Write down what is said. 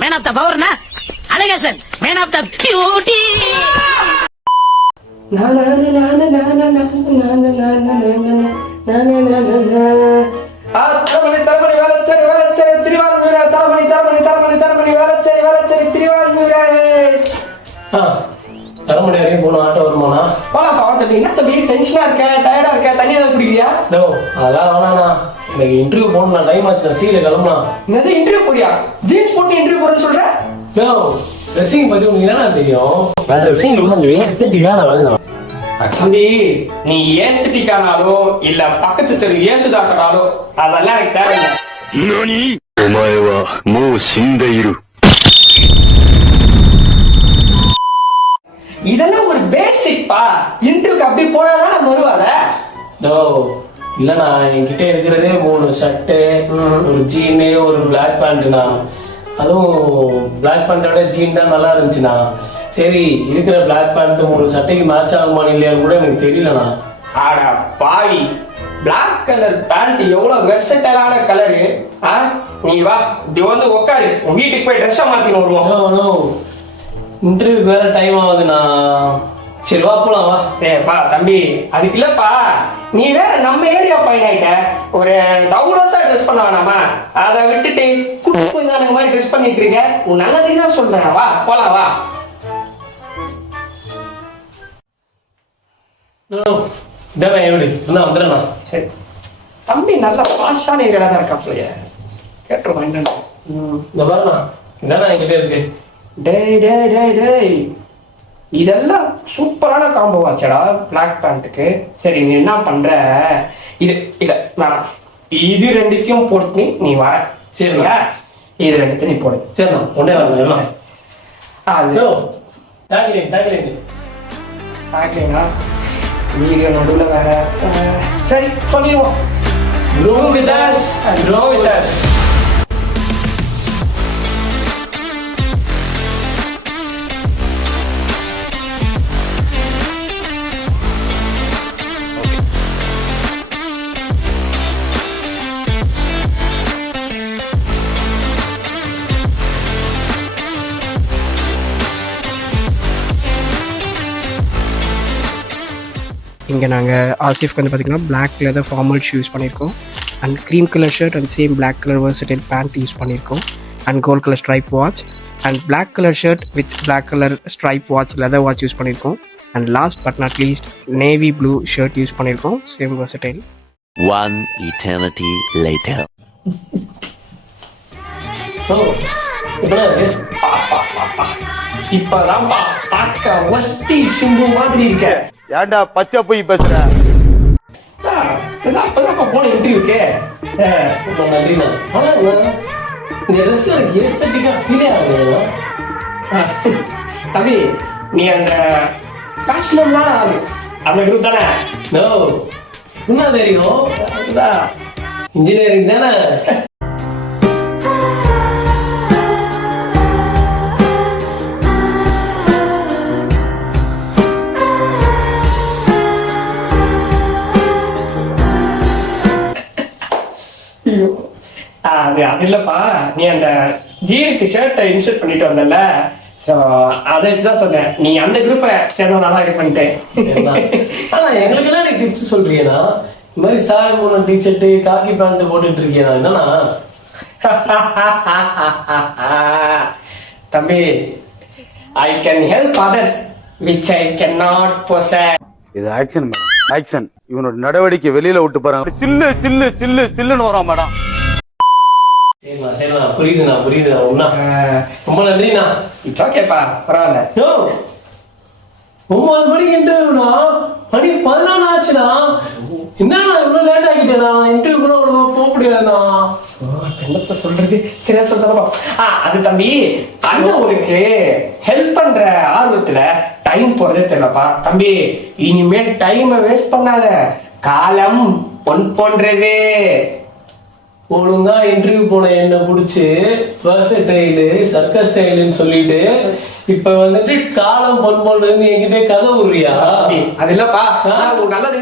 Man of the பவர்னா Alagesan, man of the beauty. Taramani வரையும் போன ஆட்டோ வருமானா? போலாம்ப்பா தம்பி. என்ன தம்பி டென்ஷனா இருக்க, டயர்டா இருக்க, தண்ணி ஏதாவது குடிக்கிறியா? அதெல்லாம் வேணாண்ணா, எனக்கு இன்டர்வியூ போகணும், டைம் ஆச்சு, நான் சீக்கிரம் கிளம்பலாம். என்னது இன்டர்வியூ போறியா? ஜீன்ஸ் போட்டு இன்டர்வியூ போறேன்னு சொல்ற? ட்ரெஸ்ஸிங் பத்தி உங்களுக்கு என்ன தெரியும்? தம்பி, நீ ஏஸ்தட்டிக்கானாலோ இல்ல பக்கத்து தெரு ஏசுதாசனாலோ அதெல்லாம் எனக்கு தேவையில்லை. இதெல்லாம் ஒரு பேசிக் பா. இன்டர்வியூக்கு அப்படி போனாதான் நம்ம வருவாத. இல்லண்ணா, என்கிட்ட இருக்கிறதே 3 ஷர்ட்டு, ஒரு ஜீனு, ஒரு பிளாக் பேண்ட்ண்ணா. அதுவும் பிளாக் பேண்டோட ஜீன் தான் நல்லா இருந்துச்சுண்ணா. சரி, இருக்கிற பிளாக் பேண்ட் 3 சட்டைக்கு மேட்ச் ஆகுமான்னு இல்லையான்னு கூட எனக்கு தெரியலண்ணா. ஆடா பாவி, பிளாக் கலர் பேண்ட் எவ்வளவு வெர்சடைலான கலரு. நீ வா, இப்படி வந்து உட்காரு, உன் வீட்டுக்கு போய் ட்ரெஸ்ஸை மாத்தின்னு வருவோம். இன்டர்வியூ வேற டைம் ஆகுதுண்ணா. சரி வா போலாம் வா. ஏப்பா தம்பி, அதுக்கு இல்லப்பா, நீ வேற நம்ம ஏரியா பையன் ஆயிட்ட. ஒரு தௌலத்தா ட்ரெஸ் பண்ண வேணாமா? அதை விட்டுட்டு குடும்பம் மாதிரி ட்ரெஸ் பண்ணிட்டு இருக்க. உன் நல்லதுக்கு தான் சொல்றேன். வா போலாம் வா. இதான் எப்படி என்ன வந்துடுறேண்ணா. சரி தம்பி, நல்ல பாஷான ஏரியா தான் இருக்கா பிள்ளைய. கேட்டுருவா என்னன்னு. இந்த பாருண்ணா, இதாண்ணா என்கிட்ட இருக்கு. டேய் டேய் டேய் டேய், இதெல்லாம் சூப்பரான காம்போ ஆச்சடா பிளாக் பேண்ட்டுக்கு. சரி, நீ என்ன பண்ற, இது இத வேணாம், இது ரெண்டுத்தையும் போட்டு நீ வர. சரிங்களா? இது ரெண்டுத்தையும் நீ போடு. சரிண்ணா, ஒன்றே வரணும் எல்லாம். அது டாக்லினா வீடியோ நடுவில் வேற. சரி சொல்லிடுவோம். Grow with us and grow with us. இங்கே நாங்கள் ஆசிஃப்க்கு வந்து பார்த்திங்கன்னா பிளாக் லெதர் ஃபார்மல் ஷூஸ் பண்ணியிருக்கோம். And cream colour shirt and same black colour versatile pant use பண்ணியிருக்கோம். And gold colour stripe watch and black colour shirt with black colour stripe watch, leather watch use பண்ணியிருக்கோம். And last but not least navy blue shirt use பண்ணியிருக்கோம், same versatile. One eternity later. இப்பதான் பார்க்க வஸ்தி சிம்பு மாதிரி இருக்க. ஏன்டா பச்சை போய் பேசுற? அப்பதான் போன இன்டர்வியூக்கு. நன்றிண்ணா. இந்த ட்ரெஸ் எனக்கு ஏஸ்தட்டிக்கா ஃபீலே ஆகுது. தம்பி, நீ அந்த ஃபேஷனபிளான ஆளு, அந்த குரூப் தானே? என்ன தெரியும், இன்ஜினியரிங் தானே. அது இல்லப்பா, நீ அந்த ஜீனுக்கு ஷர்ட்டை இன்சர்ட் பண்ணிட்டு வந்தல, சோ அதை வச்சுதான் சொன்னேன். நீ அந்த குரூப்பை சேர்ந்தவனாதான் இது பண்ணிட்டேன். ஆனா எங்களுக்கு எல்லாம் எனக்கு டிப்ஸ் சொல்றீங்கன்னா, இந்த மாதிரி சாயம் போன டிஷர்ட்டு காக்கி பேண்ட் போட்டுட்டு இருக்கேன். என்னன்னா தம்பி, I can help others which I can not possess. இது ஆக்ஷன் மேடம், ஆக்ஷன். இவனோட நடவடிக்கை வெளியில விட்டு பாருங்க. சில்லு சில்லு சில்லு சில்லுன்னு வரான் மேடம். சரிண்ணா சரிண்ணா, புரியுதுண்ணா புரியுதுண்ணா. ஒண்ணா ரொம்ப நன்றிண்ணா. இட்ஸ் ஓகேப்பா, பரவாயில்ல. 9 மணிக்கு இன்டர்வியூண்ணா, மணி 11 ஆச்சுண்ணா. என்னண்ணா இவ்வளவு லேட் ஆகிட்டேண்ணா, இன்டர்வியூ கூட போக முடியலண்ணா. என்னப்ப சொல்றது? சரி சொல்லலாம். அது தம்பி, அண்ணன் உனக்கு ஹெல்ப் பண்ற ஆர்வத்துல டைம் போறதே தெரியலப்பா. தம்பி, இனிமேல் டைமை வேஸ்ட் பண்ணாத. காலம் பொன் போன்றது. ஒழுங்கா இன்டர்வியூ போன என்ன புடிச்சு வெர்சடைல் சர்க்கஸ் ஸ்டைல்னு சொல்லிட்டு இப்ப வந்துட்டு காலம் பொன் போன்றது என்கிட்ட கதை உரியா? அது இல்லப்பா, நல்லது